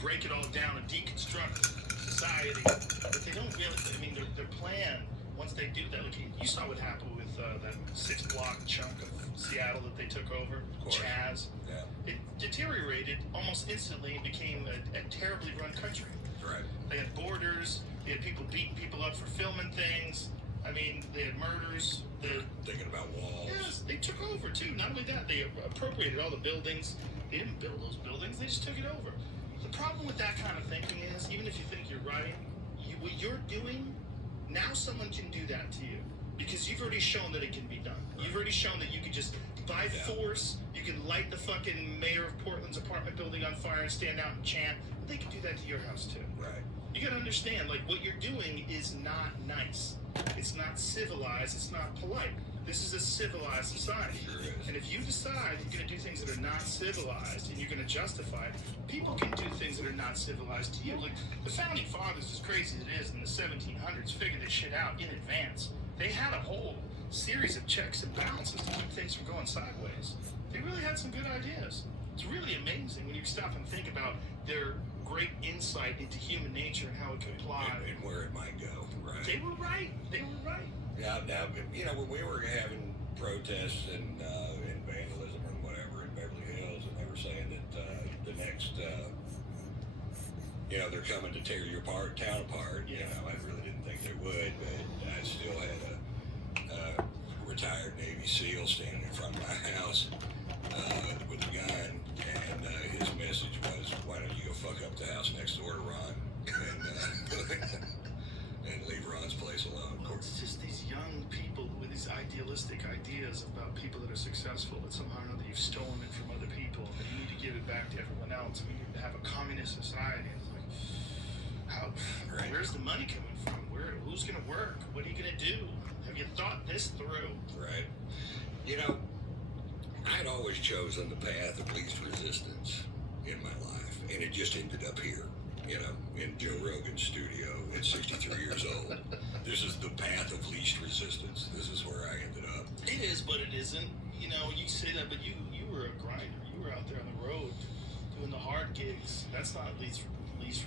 break it all down and deconstruct society. But they don't really, I mean, their plan, once they do that, like you saw what happened with that 6-block chunk of Seattle that they took over, Chaz. Yeah. It deteriorated almost instantly and became a terribly run country. Right. They had borders, they had people beating people up for filming things. I mean, they had murders. They're thinking about walls. Yes, they took over too. Not only that, they appropriated all the buildings. They didn't build those buildings, they just took it over. The problem with that kind of thinking is, even if you think you're right, what you're doing, now someone can do that to you. Because you've already shown that it can be done. Right. You've already shown that you can just, by force, you can light the fucking mayor of Portland's apartment building on fire and stand out and chant. They can do that to your house too. Right. You gotta understand, like, what you're doing is not nice. It's not civilized, it's not polite. This is a civilized society. Sure is. And if you decide you're gonna do things that are not civilized and you're gonna justify it, people can do things that are not civilized to you. Like, the founding fathers, as crazy as it is, in the 1700s, figured this shit out in advance. They had a whole series of checks and balances to keep things from going sideways. They really had some good ideas. It's really amazing when you stop and think about their great insight into human nature and how it could apply. And where it might go, right? They were right. They were right. Now, you know, when we were having protests and vandalism and whatever in Beverly Hills, and they were saying that the next, you know, they're coming to tear your town apart. You know, I really didn't think they would, but I still had a retired Navy SEAL standing in front of my house with a gun, and his message was, "Why don't you go fuck up the house next door to Ron and leave Ron's place alone?" Well, it's just these young people with these idealistic ideas about people that are successful, that somehow or another you've stolen it from other people, and you need to give it back to everyone else. I mean, you have a communist society. It's like, where's the money coming from? Who's going to work? What are you going to do? Have you thought this through? Right. You know, I'd always chosen the path of least resistance in my life, and it just ended up here, you know, in Joe Rogan's studio at 63 years old. This is the path of least resistance. This is where I ended up. It is, but it isn't. You know, you say that, but you were a grinder. You were out there on the road doing the hard gigs. That's not least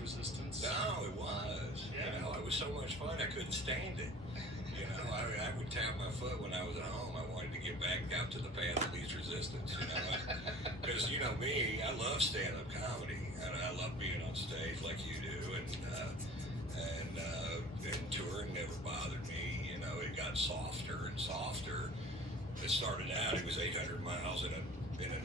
resistance. No, it was. Yeah. You know, it was so much fun, I couldn't stand it. You know, I would tap my foot when I was at home. I wanted to get back out to the path of least resistance, you know. Because, you know me, I love stand-up comedy. And I love being on stage like you do. And touring never bothered me. You know, it got softer and softer. It started out, it was 800 miles in a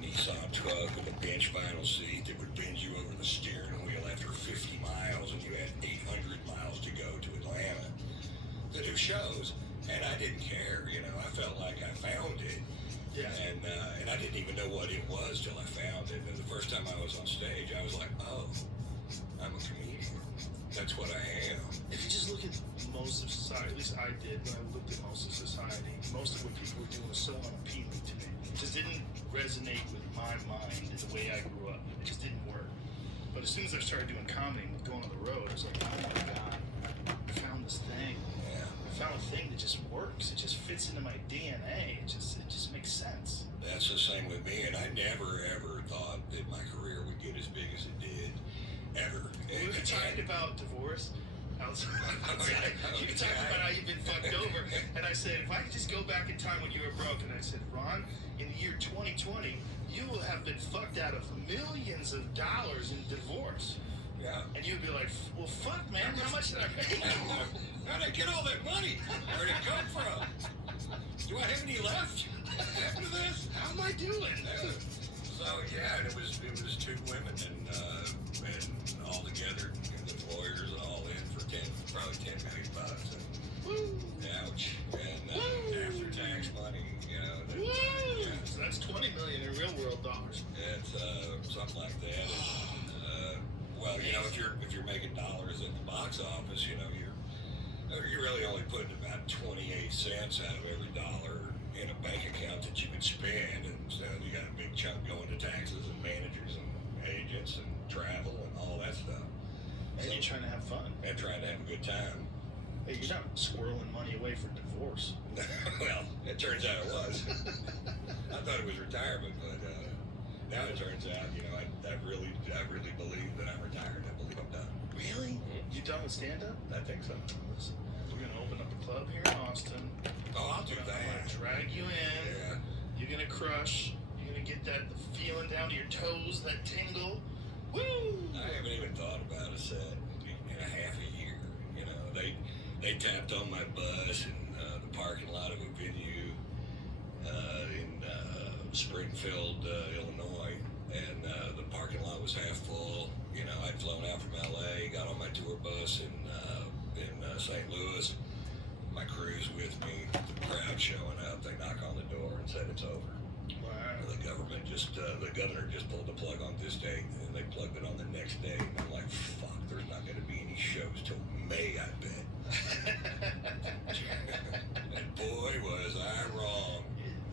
Nissan truck with a bench vinyl seat that would bend you over the steering wheel after 50 miles, and you had 800 miles to go to Atlanta to do shows, and I didn't care. You know, I felt like I found it. Yeah. And I didn't even know what it was till I found it. And the first time I was on stage, I was like, oh, I'm a comedian. That's what I am. If you just look at most of society, at least I did when I looked at most of society, most of what people were doing was so unappealing to me. It just didn't resonate with my mind and the way I grew up. It just didn't work. But as soon as I started doing comedy and going on the road, I was like, oh my God, I found this thing. Yeah. I found a thing that just works. It just fits into my DNA. It just makes sense. That's the same with me, and I never, ever thought that my career would get as big as it did, ever. We were talking about divorce outside. You were talking about how you've been fucked over. And I said, if I could just go back in time when you were broke, and I said, Ron, in the year 2020, you will have been fucked out of millions of dollars in divorce. Yeah. And you'd be like, well, fuck, man, how much did I make? How'd I get all that money? Where'd it come from? Do I have any left after this? How am I doing? So yeah, it was two women and all together, the lawyers all in for probably $10 million. Woo! Ouch. And after tax money, you know. Woo! Yeah. So that's $20 million in real world dollars. It's something like that. Well, you know, if you're making dollars at the box office, you know, you're really only putting about 28 cents out of every dollar in a bank account that you could spend, and so you got a big chunk going to taxes and managers and agents and travel and all that stuff. And you're trying to have fun. And trying to have a good time. Hey, you're not squirreling money away for divorce. Well, it turns out it was. I thought it was retirement, but now it turns out, you know, I really believe that I'm retired Really? You done with stand-up? I think so. Listen, we're gonna open up a club here in Austin. Oh, I'll do I'm that. gonna drag you in. Yeah. You're gonna crush. You're gonna get that feeling down to your toes, that tingle. Woo! I haven't even thought about a set in a half a year. You know, they tapped on my bus in the parking lot of a venue in Springfield, Illinois, and the parking lot was half full. You know, I'd flown out from LA, got on my tour bus in St. Louis. My crew's with me. The crowd showing up. They knock on the door and said it's over. Wow. The governor just pulled the plug on this date, and they plugged it on the next day. And I'm like, fuck, there's not going to be any shows till May, I bet. And boy, was I wrong.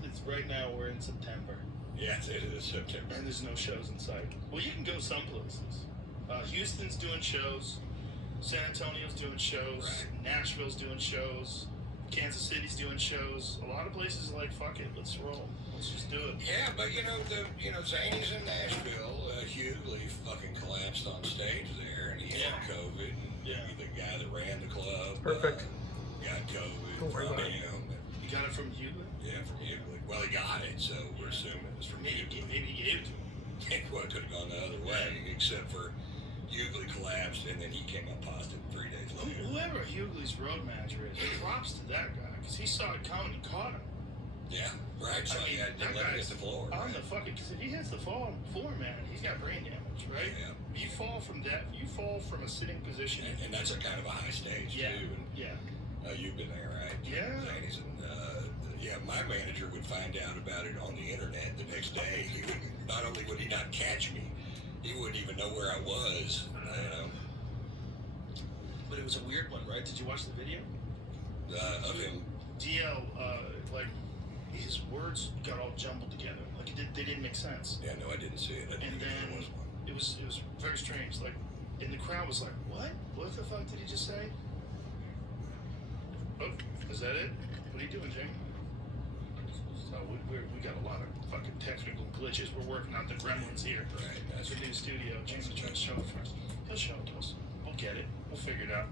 It's right now. We're in September, Yes, it is September. and there's no shows in sight. Well, you can go some places. Houston's doing shows. San Antonio's doing shows. Right. Nashville's doing shows. Kansas City's doing shows. A lot of places are like, fuck it, let's roll. Let's just do it. Yeah, but Zany's in Nashville. Hughley fucking collapsed on stage there, and he had Yeah. COVID. And Yeah. the guy that ran the club Perfect. got COVID Don't worry from about it. him. You got it from you? Yeah, from Hughley. Well, he got it, so we're assuming it's from Maybe Hughley. he gave it to him. Well, it could have gone the other way, except for Hughley collapsed, and then he came up positive 3 days later. Whoever Hughley's road manager is, props to that guy, because he saw it coming and caught him. Yeah, right. So he had to that let him hit guy's the floor. on Right? the fucking, because if he hits the floor, man, he's got brain damage, right? Yeah. You fall from that, you fall from a sitting position. And that's a kind of a high stage, Yeah, too. And, yeah. you've been there, right? Yeah. Zany's yeah, my manager would find out about it on the internet the next day. He would, not only would he not catch me, he wouldn't even know where I was, you know, But it was a weird one, right? Did you watch the video? of him. DL, like, his words got all jumbled together. Like, they didn't make sense. Yeah, no, I didn't see it. I didn't And think then there was one. it was very strange. Like, and the crowd was like, "What? What the fuck did he just say?" Oh, is that it? What are you doing, Jake? So we got a lot of fucking technical glitches. We're working on the gremlins here. Right, That's that's the new studio. James is trying to show it for us. He'll show it to us. We'll get it. We'll figure it out.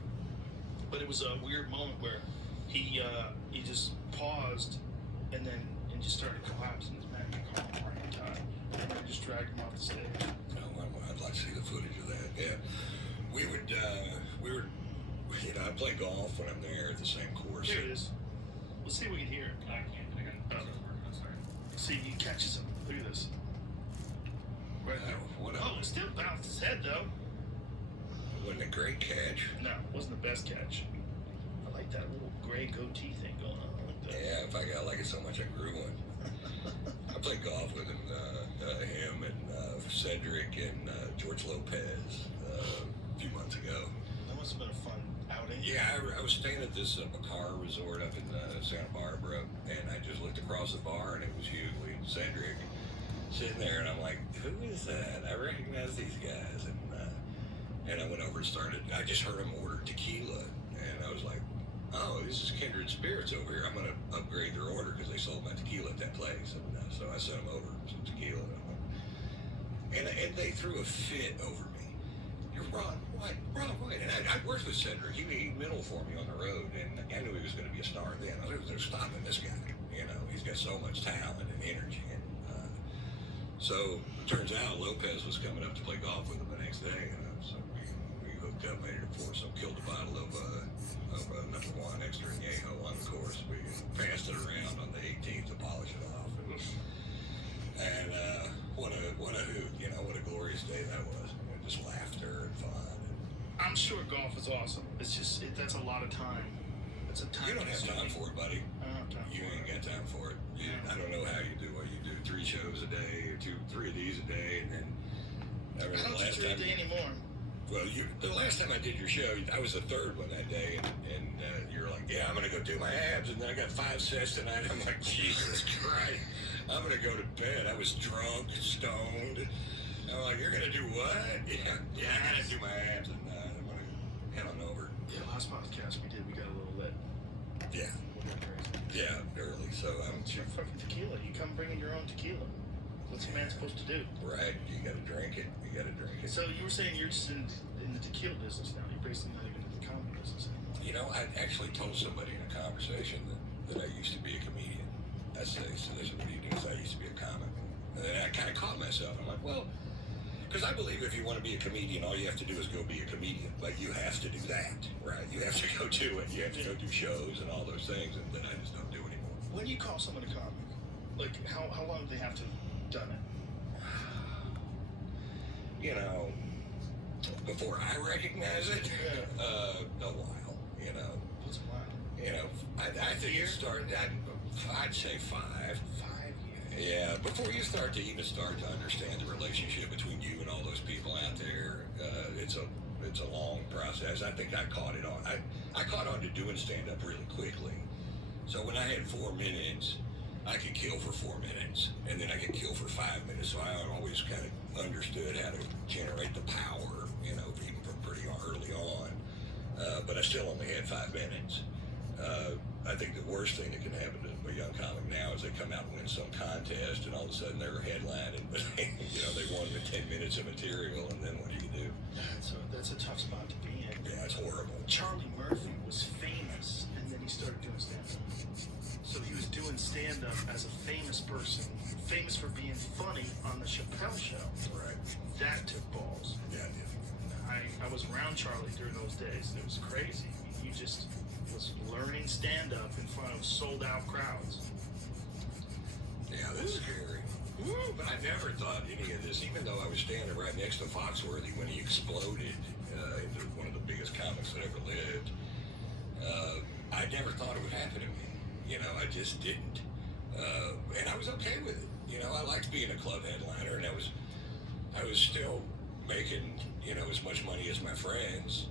But it was a weird moment where he just paused and then just started collapsing. His man got calm right in time. And then just dragged him off the stage. I'd like to see the footage of that. Yeah, we would, I play golf when I'm there at the same course. Here it is. Let's see if we can hear it. I can't. I got Oh. I'm sorry. See, he catches him. Look at this. Right there. What Oh, it still bounced his head though. Wasn't a great catch. No, it wasn't the best catch. I like that little gray goatee thing going on. I like that. Yeah, if I like it so much, I grew one. I played golf with him, him and Cedric and George Lopez a few months ago. That must have been a fun outing. Yeah, I was staying at this Bacar resort up in Santa Barbara, and I just looked across the bar, and it was Hughley and Cedric sitting there, and I'm like, who is that? I recognize these guys, and I went over and started. I just heard them order tequila, and I was like, oh, this is Kindred Spirits over here. I'm going to upgrade their order because they sold my tequila at that place, and so I sent them over some tequila, and they threw a fit over me. You're Ron White. And I worked with Cedric. He middle for me on the road, and I knew he was going to be a star then. I was stopping this guy. You know, he's got so much talent and energy. And so it turns out Lopez was coming up to play golf with him the next day, and so we hooked up, made it a foursome, killed a bottle of number one extra añejo on the course. We passed it around on the 18th to polish it off. And what a hoot, you know, what a glorious day that was. Just laughter and fun. I'm sure golf is awesome. It's just that's a lot of time. It's a time. You don't have time for it, buddy. I don't have time. You for ain't it. got time for it. I don't know how you do what you do. 3 shows a day, or 3 of these a day, and then I don't do 3 a day anymore. Well, the last time I did your show, I was the 3rd one that day, and you're like, yeah, I'm gonna go do my abs, and then I got 5 sets tonight. I'm like, Jesus Christ, I'm gonna go to bed. I was drunk, stoned. I'm like, you're gonna do what? Yeah, I gotta do my abs, and I'm gonna head on over. Yeah, last podcast we got a little lit. Yeah, We got crazy. yeah, early. So It's your fucking tequila. You come bringing your own tequila. What's a man supposed to do? right. You gotta drink it. So you were saying you're just in in the tequila business now. You're basically not even in the comedy business anymore. You know, I actually told somebody in a conversation that I used to be a comedian. I say, so there's a meeting, I used to be a comic. And then I kind of caught myself. I'm like, well, because I believe if you want to be a comedian, all you have to do is go be a comedian. Like, you have to do that, right? You have to go do it. You have to go do shows and all those things, and then I just don't do anymore. When do you call someone a comic? Like, how long do they have to have done it? You know, before I recognize it, a while, you know. What's a while? You know, I think it started, I'd say 5. 5 years. Yeah, before you start to understand the relationship between you and all those people out there, it's a long process. I think I caught it on. I caught on to doing stand up really quickly. So when I had 4 minutes, I could kill for 4 minutes, and then I could kill for 5 minutes. So I always kind of understood how to generate the power, you know, even from pretty early on. But I still only had 5 minutes. I think the worst thing that can happen to a young comic now is they come out and win some contest, and all of a sudden they're headlining, but you know, they won the 10 minutes of material, and then what do you do? That's a tough spot to be in. Yeah, it's horrible. Charlie Murphy was famous, and then he started doing stand-up. So he was doing stand-up as a famous person, famous for being funny on the Chappelle Show. Right. That took balls. Yeah, it did. I was around Charlie during those days, and it was crazy. He just was learning stand-up in front of sold-out crowds. Yeah, that's scary. But I never thought any of this, even though I was standing right next to Foxworthy when he exploded into one of the biggest comics that ever lived. I never thought it would happen to me. You know, I just didn't. And I was okay with it. You know, I liked being a club headliner, and I was still making, you know, as much money as my friends.